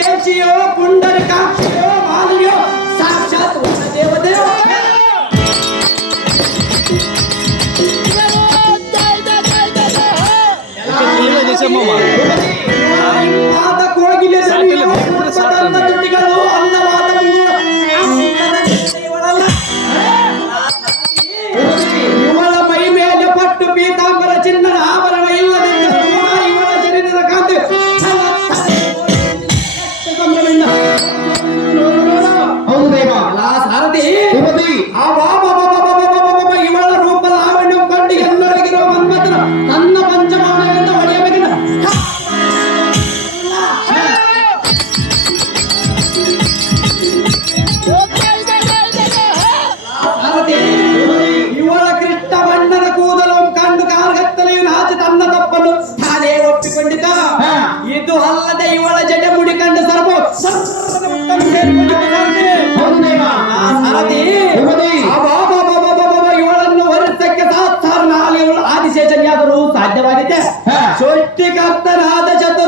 जगदेवची ओ पुंडरकाक्षी ओ मालव्य साक्षात সত্যি আপনার হাতে সাথে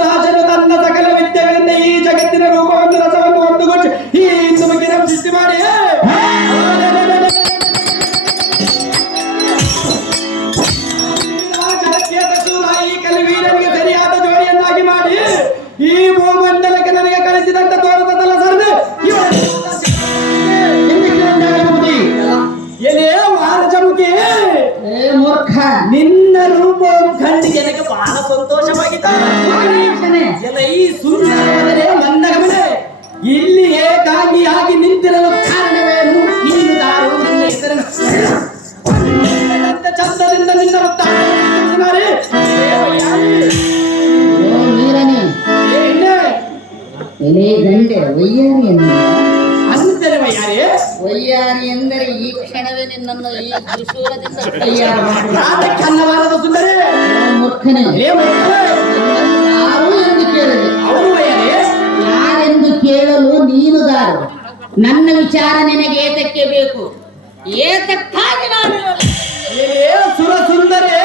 ಮೂರ್ಖ. ನಿನ್ನ ರೂಪ ಕಂಡು ನನಗೆ ಬಹಳ ಸಂತೋಷವಾಗಿತ್ತು. ಎಲ್ಲ ಈ ಸುಂದರವದರೆ ನನ್ನ ಗಮನ ಇಲ್ಲಿ ಏಕಾಂಗಿಯಾಗಿ ನಿಂತಿರಲು ಕಾರಣವೇನು? ನೀನು ದಾರು ನಿನ್ನ ಹೆಸರನ್ನು ಚಂದದಿಂದ ನಿನ್ನ ಎಲೆ ಗಂಡೆ ಅಂತಾರೆ ಯಾರೇ? ವಯ್ಯಾರಿ ಎಂದರೆ ಈ ಕ್ಷಣವೇ ನಿನ್ನನ್ನು ಈ ತ್ರಿಶೂಲದಿಂದ ಕನ್ನಬಾರದ. ಸುಂದರೇ. ಮೂರ್ಖನೇ. ಯಾರು ಎಂದು ಕೇಳಿದೆ ಯಾರೆಂದು ಕೇಳಲು ನೀನು ದಾರು. ನನ್ನ ವಿಚಾರ ನಿನಗೆ ಏತಕ್ಕೆ ಬೇಕು? ಏತಕ್ಕಾಗಿ ನಾನು ಸುರ ಸುಂದರೇ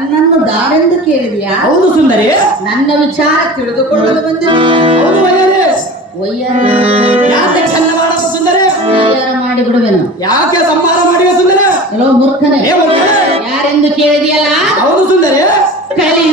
ನನ್ನನ್ನು ದಾರೆಂದು ಕೇಳಿದ್ಯಾ? ಹೌದು ಸುಂದರಿ. ನನ್ನ ವಿಚಾರ ತಿಳಿದುಕೊಳ್ಳಲು ಬಂದಿದೆ ಹೌದು ಯಾಕೆ ಸುಂದರಿ? ಮಾಡಿ ಬಿಡುವೆನು ಯಾಕೆ ಸಂಹಾರ ಮಾಡಿವೆ ಸುಂದರ? ಎಲ್ಲೋ ಮೂರ್ಖನೇ. ಯಾರೆಂದು ಕೇಳಿದೆಯಲ್ಲ? ಹೌದು ಸುಂದರಿ. ಕಲಿ